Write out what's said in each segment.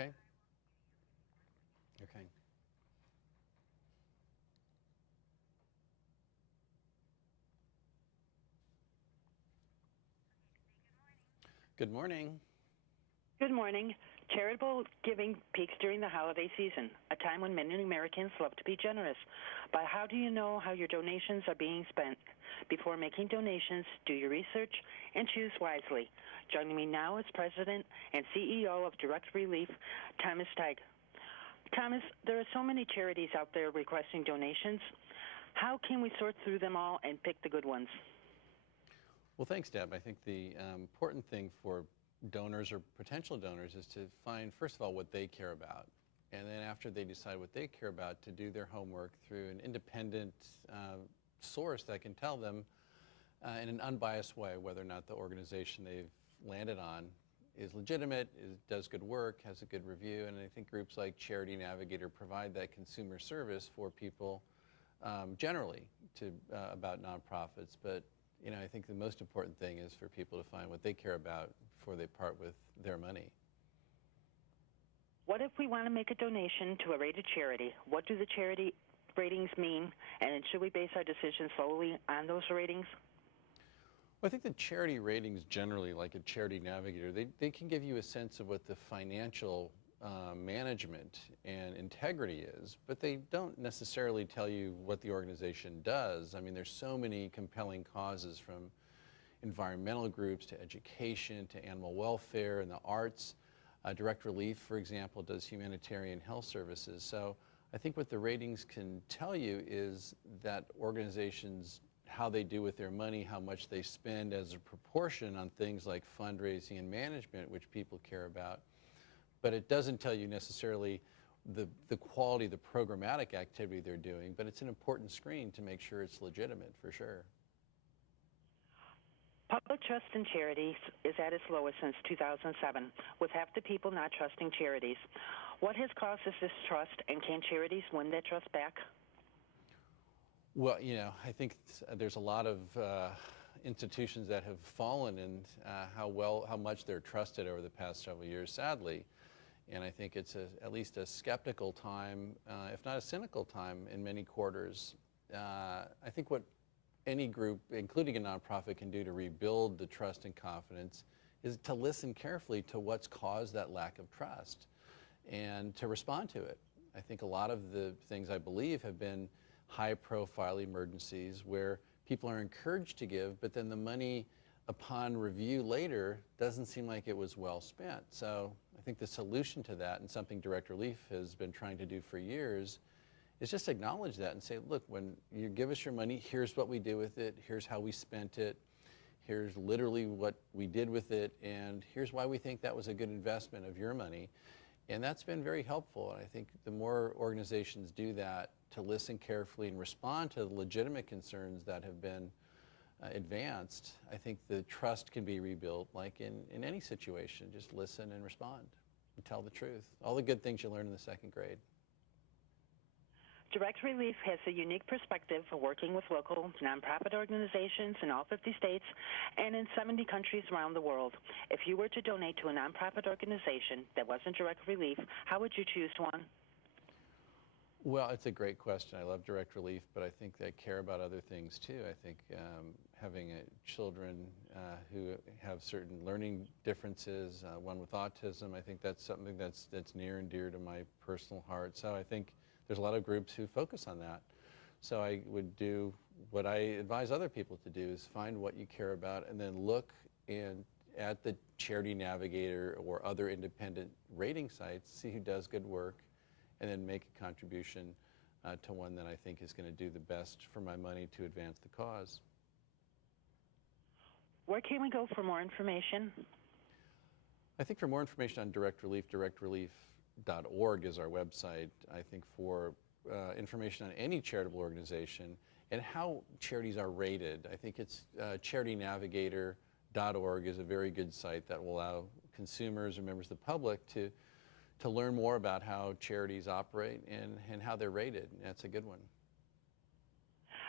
Okay. Okay. Good morning. Good morning. Charitable giving peaks during the holiday season, a time when many Americans love to be generous. But how do you know how your donations are being spent? Before making donations, do your research and choose wisely. Joining me now is President and CEO of Direct Relief, Thomas Teig. Thomas, there are so many charities out there requesting donations. How can we sort through them all and pick the good ones? Well, thanks, Deb. I think the important thing for donors or potential donors is to find, first of all, what they care about. And then after they decide what they care about, to do their homework through an independent source that can tell them in an unbiased way whether or not the organization they've landed on is legitimate, does good work, has a good review. And I think groups like Charity Navigator provide that consumer service for people generally about nonprofits. But I think the most important thing is for people to find what they care about before they part with their money. What if we want to make a donation to a rated charity? What do the charity ratings mean? And should we base our decisions solely on those ratings? Well, I think the charity ratings generally, like a Charity Navigator, they can give you a sense of what the financial management and integrity is, but they don't necessarily tell you what the organization does. I mean, there's so many compelling causes, from environmental groups to education to animal welfare and the arts. Direct Relief, for example, does humanitarian health services. So I think what the ratings can tell you is that organizations, how they do with their money, how much they spend as a proportion on things like fundraising and management, which people care about. But it doesn't tell you necessarily the quality of the programmatic activity they're doing, but it's an important screen to make sure it's legitimate, for sure. Public trust in charities is at its lowest since 2007, with half the people not trusting charities. What has caused this distrust, and can charities win that trust back? Well, I think there's a lot of institutions that have fallen in how much they're trusted over the past several years, sadly. And I think it's at least a skeptical time, if not a cynical time in many quarters. I think what any group, including a nonprofit, can do to rebuild the trust and confidence is to listen carefully to what's caused that lack of trust and to respond to it. I think a lot of the things, I believe, have been high-profile emergencies where people are encouraged to give, but then the money, upon review later, doesn't seem like it was well spent. So I think the solution to that, and something Direct Relief has been trying to do for years, is just acknowledge that and say, look, when you give us your money, here's what we do with it, here's how we spent it, here's literally what we did with it, and here's why we think that was a good investment of your money. And that's been very helpful. And I think the more organizations do that, to listen carefully and respond to the legitimate concerns that have been advanced, I think the trust can be rebuilt like in any situation. Just listen and respond and tell the truth. All the good things you learn in the second grade. Direct Relief has a unique perspective for working with local nonprofit organizations in all 50 states and in 70 countries around the world. If you were to donate to a nonprofit organization that wasn't Direct Relief, how would you choose one? Well, it's a great question. I love Direct Relief, but I think they care about other things too. I think having children who have certain learning differences, one with autism, I think that's something that's near and dear to my personal heart. So I think there's a lot of groups who focus on that. So I would do what I advise other people to do, is find what you care about and then look at the Charity Navigator or other independent rating sites, see who does good work, and then make a contribution to one that I think is going to do the best for my money to advance the cause. Where can we go for more information? I think for more information on Direct Relief, directrelief.org is our website. I think for information on any charitable organization and how charities are rated, I think it's charitynavigator.org is a very good site that will allow consumers or members of the public to learn more about how charities operate and how they're rated. And that's a good one.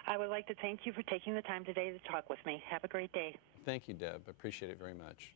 I would like to thank you for taking the time today to talk with me. Have a great day. Thank you, Deb. I appreciate it very much.